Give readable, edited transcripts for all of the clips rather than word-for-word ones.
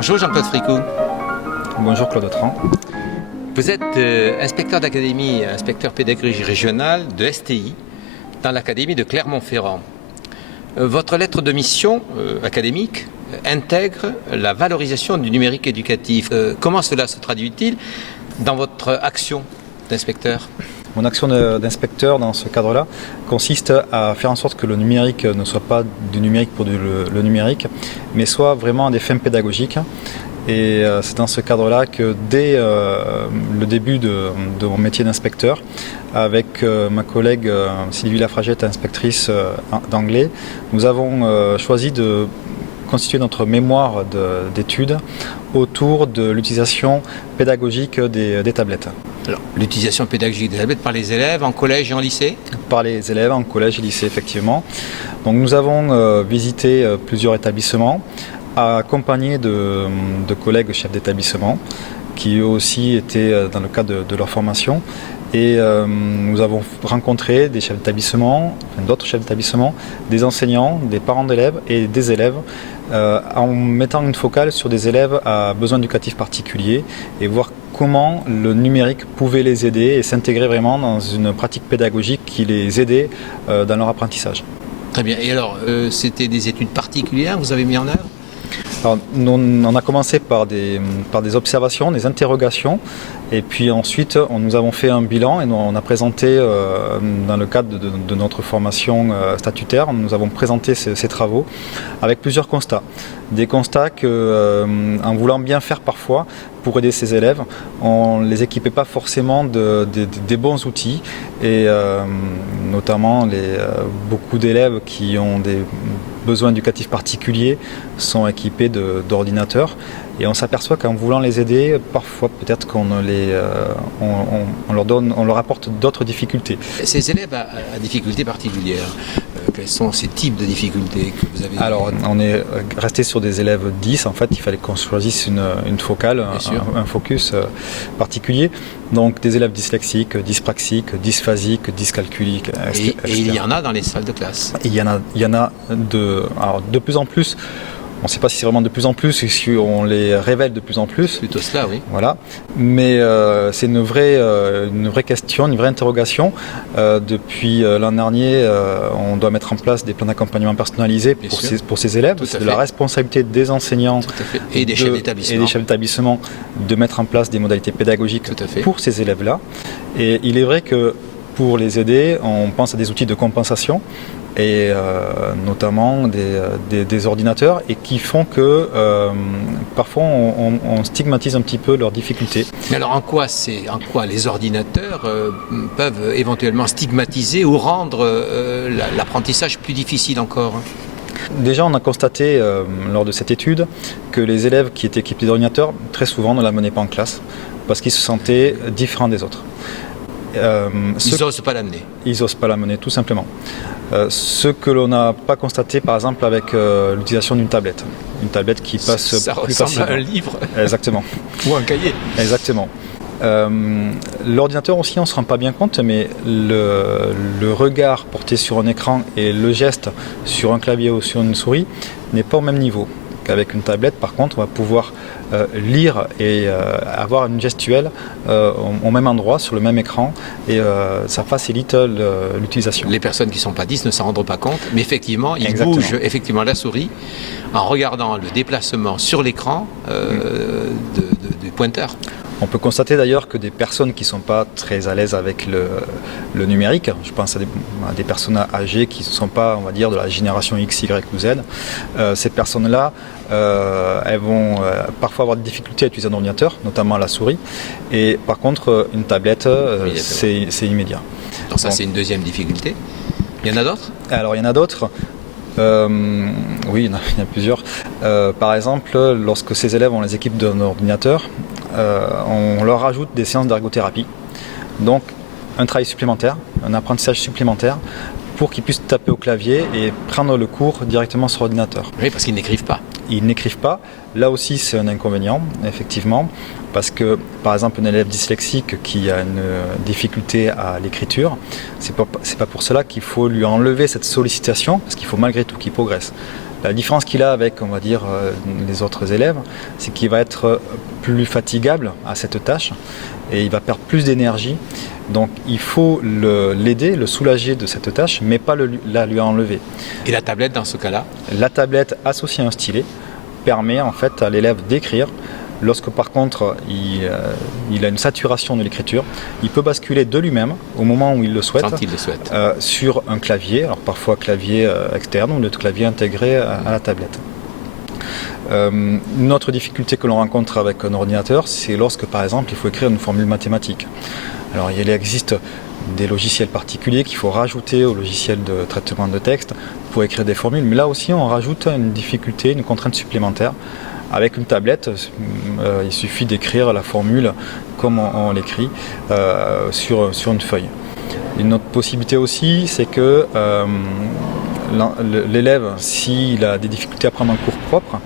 Bonjour Jean-Claude Fricou. Bonjour Claude Autran. Vous êtes inspecteur d'académie, inspecteur pédagogie régional de STI dans l'académie de Clermont-Ferrand. Votre lettre de mission académique intègre la valorisation du numérique éducatif. Comment cela se traduit-il dans votre action d'inspecteur ? Mon action d'inspecteur dans ce cadre-là consiste à faire en sorte que le numérique ne soit pas du numérique pour le numérique, mais soit vraiment à des fins pédagogiques. Et c'est dans ce cadre-là que dès le début de mon métier d'inspecteur, avec ma collègue Sylvie Lafragette, inspectrice d'anglais, nous avons choisi de constituer notre mémoire d'études autour de l'utilisation pédagogique des tablettes. Alors, l'utilisation pédagogique des tablettes par les élèves en collège et en lycée ? Par les élèves en collège et lycée, effectivement. Donc nous avons visité plusieurs établissements, accompagnés de collègues chefs d'établissement, qui eux aussi étaient dans le cadre de leur formation. Et nous avons rencontré des chefs d'établissement, d'autres chefs d'établissement, des enseignants, des parents d'élèves et des élèves, en mettant une focale sur des élèves à besoins éducatifs particuliers et voir comment le numérique pouvait les aider et s'intégrer vraiment dans une pratique pédagogique qui les aidait dans leur apprentissage. Très bien. Et alors, c'était des études particulières que vous avez mis en œuvre ? Alors, on a commencé par des observations, des interrogations, et puis ensuite nous avons fait un bilan et on a présenté dans le cadre de notre formation statutaire, nous avons présenté ces travaux avec plusieurs constats. Des constats qu'en voulant bien faire parfois pour aider ces élèves, on ne les équipait pas forcément des bons outils et notamment beaucoup d'élèves qui ont des besoins éducatifs particuliers sont équipés d'ordinateurs et on s'aperçoit qu'en voulant les aider, parfois peut-être qu'on leur apporte d'autres difficultés. Ces élèves à difficultés particulières, quels sont ces types de difficultés que vous avez ? Alors on est resté sur des élèves 10, en fait il fallait qu'on choisisse une focale, un focus particulier. Donc des élèves dyslexiques, dyspraxiques, dysphasiques, dyscalculiques. Et il y en a dans les salles de classe ? Il y en a de plus en plus. On ne sait pas si c'est vraiment de plus en plus, si on les révèle de plus en plus. Plutôt cela, oui. Voilà. Mais c'est une vraie question, une vraie interrogation. Depuis l'an dernier, on doit mettre en place des plans d'accompagnement personnalisés pour ces élèves. C'est de la responsabilité des enseignants et des chefs d'établissement de mettre en place des modalités pédagogiques pour ces élèves-là. Et il est vrai que pour les aider, on pense à des outils de compensation et notamment des ordinateurs et qui font que parfois on stigmatise un petit peu leurs difficultés. Mais alors en quoi les ordinateurs peuvent éventuellement stigmatiser ou rendre l'apprentissage plus difficile encore ? Déjà, on a constaté lors de cette étude que les élèves qui étaient équipés d'ordinateurs, très souvent ne l'amenaient pas en classe parce qu'ils se sentaient différents des autres. Ils n'osent pas l'amener. Ils n'osent pas l'amener, tout simplement. Ce que l'on n'a pas constaté, par exemple, avec l'utilisation d'une tablette. Une tablette qui passe ça plus ressemble facilement. à un livre. Exactement. Ou un cahier. Exactement. L'ordinateur aussi, on ne se rend pas bien compte, mais le regard porté sur un écran et le geste sur un clavier ou sur une souris n'est pas au même niveau. Avec une tablette, par contre, on va pouvoir lire et avoir une gestuelle au même endroit, sur le même écran, et ça facilite l'utilisation. Les personnes qui ne sont pas 10 ne s'en rendront pas compte, mais effectivement, ils Exactement. bougent la souris en regardant le déplacement sur l'écran du pointeur. On peut constater d'ailleurs que des personnes qui ne sont pas très à l'aise avec le numérique, je pense à des personnes âgées qui ne sont pas, on va dire, de la génération X, Y ou Z, ces personnes-là, elles vont parfois avoir des difficultés à utiliser un ordinateur, notamment la souris, et par contre, une tablette, c'est immédiat. Donc ça, c'est une deuxième difficulté. Il y en a d'autres ? Alors, il y en a d'autres. Oui, il y en a plusieurs. Par exemple, lorsque ces élèves ont les équipes d'un ordinateur, on leur ajoute des séances d'ergothérapie. Donc, un travail supplémentaire, un apprentissage supplémentaire pour qu'ils puissent taper au clavier et prendre le cours directement sur l'ordinateur. Oui, parce qu'ils n'écrivent pas. Ils n'écrivent pas. Là aussi, c'est un inconvénient, effectivement, parce que, par exemple, un élève dyslexique qui a une difficulté à l'écriture, c'est pas pour cela qu'il faut lui enlever cette sollicitation, parce qu'il faut malgré tout qu'il progresse. La différence qu'il a avec, on va dire, les autres élèves, c'est qu'il va être plus fatigable à cette tâche et il va perdre plus d'énergie. Donc il faut l'aider, le soulager de cette tâche, mais pas la lui enlever. Et la tablette dans ce cas-là? La tablette associée à un stylet permet en fait à l'élève d'écrire. Lorsque par contre il a une saturation de l'écriture, il peut basculer de lui-même au moment où il le souhaite, quand il le souhaite. Sur un clavier, alors parfois clavier externe ou le clavier intégré à la tablette. Une autre difficulté que l'on rencontre avec un ordinateur, c'est lorsque par exemple il faut écrire une formule mathématique. Alors il existe des logiciels particuliers qu'il faut rajouter au logiciel de traitement de texte pour écrire des formules, mais là aussi on rajoute une difficulté, une contrainte supplémentaire. Avec une tablette, il suffit d'écrire la formule comme on l'écrit sur une feuille. Une autre possibilité aussi, c'est que l'élève, s'il a des difficultés à prendre un cours propre,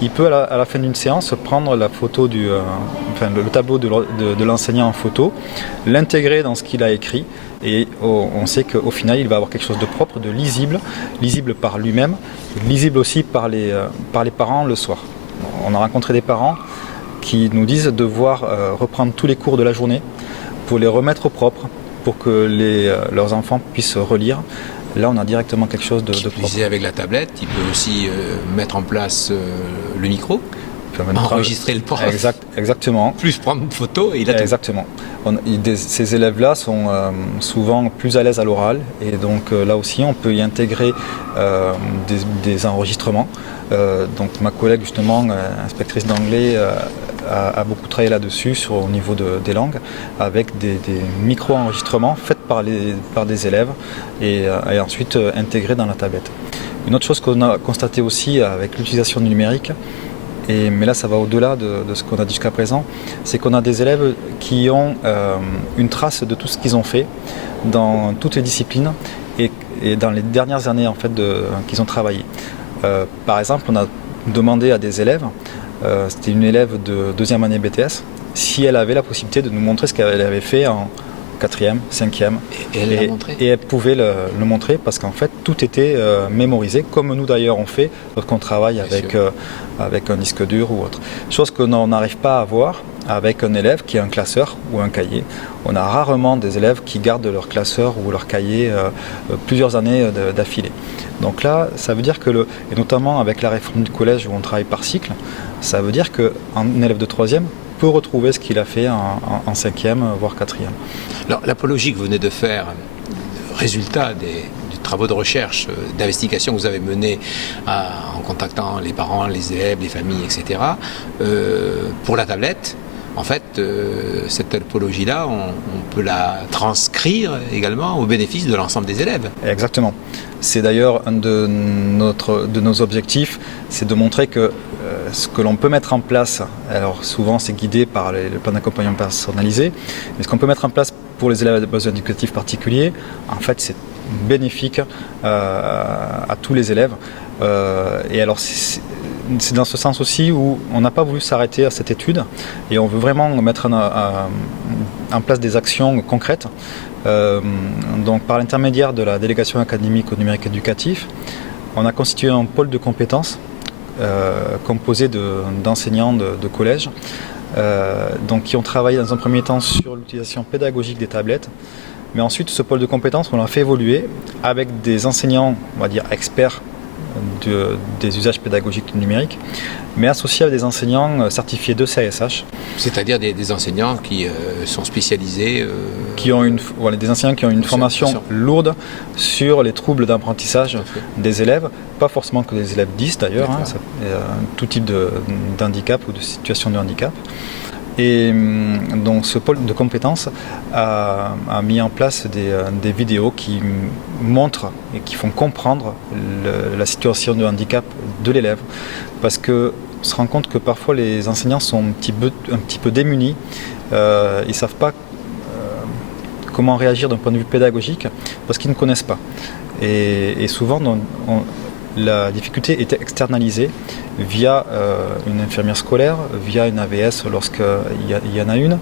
il peut à la fin d'une séance prendre la photo le tableau de l'enseignant en photo, l'intégrer dans ce qu'il a écrit et on sait qu'au final il va avoir quelque chose de propre, de lisible par lui-même, lisible aussi par les parents le soir. On a rencontré des parents qui nous disent devoir reprendre tous les cours de la journée pour les remettre au propre, pour que leurs enfants puissent relire. Là, on a directement quelque chose de propre. Avec la tablette, il peut aussi mettre en place le micro, enregistrer le prof. Exactement. Plus prendre une photo et il a tout. Exactement. Ces élèves-là sont souvent plus à l'aise à l'oral et donc là aussi, on peut y intégrer des enregistrements. Donc ma collègue justement, inspectrice d'anglais, a beaucoup travaillé là-dessus au niveau des langues avec des micro-enregistrements faits par des élèves et ensuite intégrés dans la tablette. Une autre chose qu'on a constaté aussi avec l'utilisation du numérique, mais là ça va au-delà de ce qu'on a dit jusqu'à présent, c'est qu'on a des élèves qui ont une trace de tout ce qu'ils ont fait dans toutes les disciplines et dans les dernières années en fait qu'ils ont travaillé. Par exemple, on a demandé à des élèves, c'était une élève de 2e année BTS, si elle avait la possibilité de nous montrer ce qu'elle avait fait en 4e, 5e. Et elle pouvait le montrer parce qu'en fait tout était mémorisé, comme nous d'ailleurs on fait lorsqu'on travaille avec un disque dur ou autre. Chose que l'on n'arrive pas à voir avec un élève qui a un classeur ou un cahier. On a rarement des élèves qui gardent leur classeur ou leur cahier plusieurs années d'affilée. Donc là, ça veut dire et notamment avec la réforme du collège où on travaille par cycle, ça veut dire qu'un élève de 3e peut retrouver ce qu'il a fait en 5e, voire 4e. Alors, l'apologie que vous venez de faire, résultat des travaux de recherche, d'investigation que vous avez menés en contactant les parents, les élèves, les familles, etc., pour la tablette, en fait, cette apologie-là, on peut la transcrire également au bénéfice de l'ensemble des élèves. Exactement. C'est d'ailleurs un de nos objectifs, c'est de montrer que ce que l'on peut mettre en place, alors souvent c'est guidé par le plan d'accompagnement personnalisé, mais ce qu'on peut mettre en place pour les élèves à besoins éducatifs particuliers, en fait c'est bénéfique à tous les élèves. Et alors c'est dans ce sens aussi où on n'a pas voulu s'arrêter à cette étude et on veut vraiment mettre en place des actions concrètes. Donc par l'intermédiaire de la délégation académique au numérique éducatif, on a constitué un pôle de compétences composé d'enseignants de collège donc qui ont travaillé dans un premier temps sur l'utilisation pédagogique des tablettes. Mais ensuite, ce pôle de compétences, on l'a fait évoluer avec des enseignants, on va dire experts des usages pédagogiques du numérique, mais associés à des enseignants certifiés de CASH. C'est-à-dire des enseignants qui sont spécialisés des enseignants qui ont une formation lourde sur les troubles d'apprentissage des élèves, pas forcément que des élèves 10 d'ailleurs, tout type d'handicap ou de situation de handicap. Et donc ce pôle de compétences a mis en place des vidéos qui montrent et qui font comprendre la situation de handicap de l'élève. Parce qu'on se rend compte que parfois les enseignants sont un petit peu démunis, ils ne savent pas comment réagir d'un point de vue pédagogique parce qu'ils ne connaissent pas. Et souvent, la difficulté est externalisée via une infirmière scolaire, via une AVS lorsqu'il y en a une,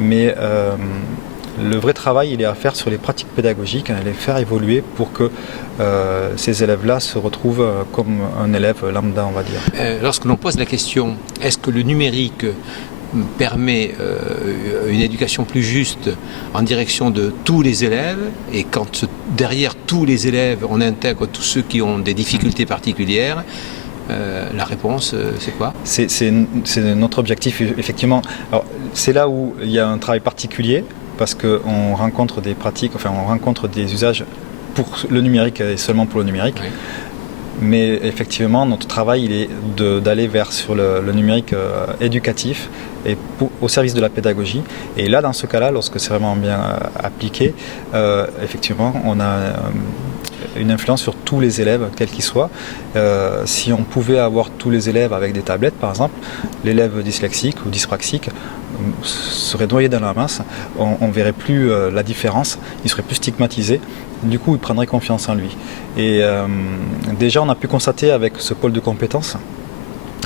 mais Le vrai travail, il est à faire sur les pratiques pédagogiques, à les faire évoluer pour que ces élèves-là se retrouvent comme un élève lambda, on va dire. Lorsque l'on pose la question, est-ce que le numérique permet une éducation plus juste en direction de tous les élèves, et quand derrière tous les élèves on intègre tous ceux qui ont des difficultés particulières, la réponse c'est quoi? C'est notre objectif effectivement. Alors, c'est là où il y a un travail particulier parce qu'on rencontre des pratiques, enfin on rencontre des usages pour le numérique et seulement pour le numérique. Oui. Mais effectivement, notre travail il est d'aller vers sur le numérique éducatif et au service de la pédagogie. Et là, dans ce cas-là, lorsque c'est vraiment bien appliqué, effectivement, on a une influence sur tous les élèves, quels qu'ils soient. Si on pouvait avoir tous les élèves avec des tablettes, par exemple, l'élève dyslexique ou dyspraxique serait noyé dans la masse, on ne verrait plus la différence, il serait plus stigmatisé, du coup il prendrait confiance en lui. Et déjà on a pu constater avec ce pôle de compétences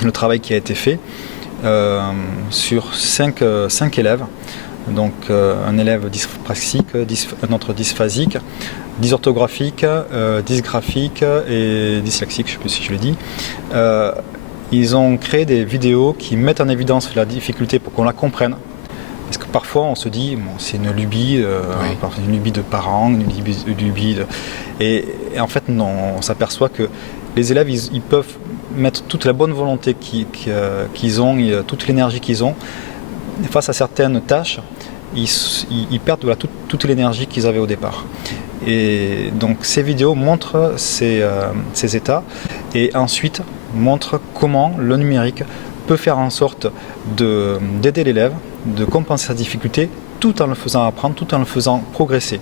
le travail qui a été fait sur 5 élèves, donc un élève dyspraxique, un autre dysphasique, dysorthographique, dysgraphique et dyslexique, je ne sais plus si je l'ai dit. Ils ont créé des vidéos qui mettent en évidence la difficulté pour qu'on la comprenne. Parce que parfois on se dit, bon, c'est une lubie, une lubie de parents, une lubie de... Et en fait non, on s'aperçoit que les élèves ils peuvent mettre toute la bonne volonté qu'ils ont, et toute l'énergie qu'ils ont. Face à certaines tâches, ils perdent toute l'énergie qu'ils avaient au départ. Et donc ces vidéos montrent ces états et ensuite montrent comment le numérique peut faire en sorte d'aider l'élève, de compenser sa difficulté tout en le faisant apprendre, tout en le faisant progresser.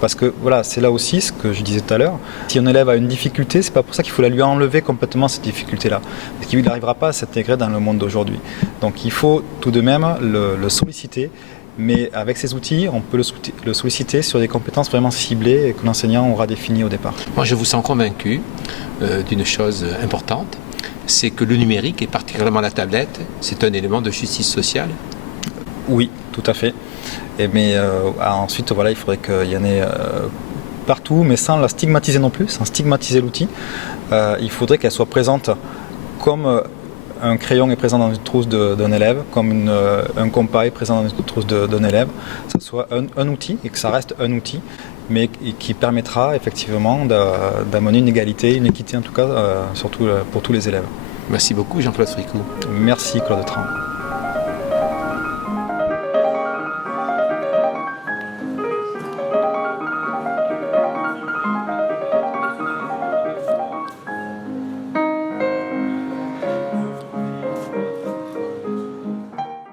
Parce que voilà, c'est là aussi ce que je disais tout à l'heure. Si un élève a une difficulté, c'est pas pour ça qu'il faut la lui enlever complètement cette difficulté-là. Parce qu'il n'arrivera pas à s'intégrer dans le monde d'aujourd'hui. Donc il faut tout de même le solliciter. Mais avec ces outils, on peut le solliciter sur des compétences vraiment ciblées et que l'enseignant aura définies au départ. Moi, je vous sens convaincu d'une chose importante, c'est que le numérique, et particulièrement la tablette, c'est un élément de justice sociale. Oui, tout à fait. Mais ensuite, voilà, il faudrait qu'il y en ait partout, mais sans la stigmatiser non plus, sans stigmatiser l'outil. Il faudrait qu'elle soit présente comme un crayon est présent dans une trousse d'un élève, comme un compas est présent dans une trousse d'un élève, que ce soit un outil et que ça reste un outil, mais qui permettra effectivement d'amener une égalité, une équité en tout cas, surtout pour tous les élèves. Merci beaucoup Jean-Claude Fricou. Merci Claude Tran.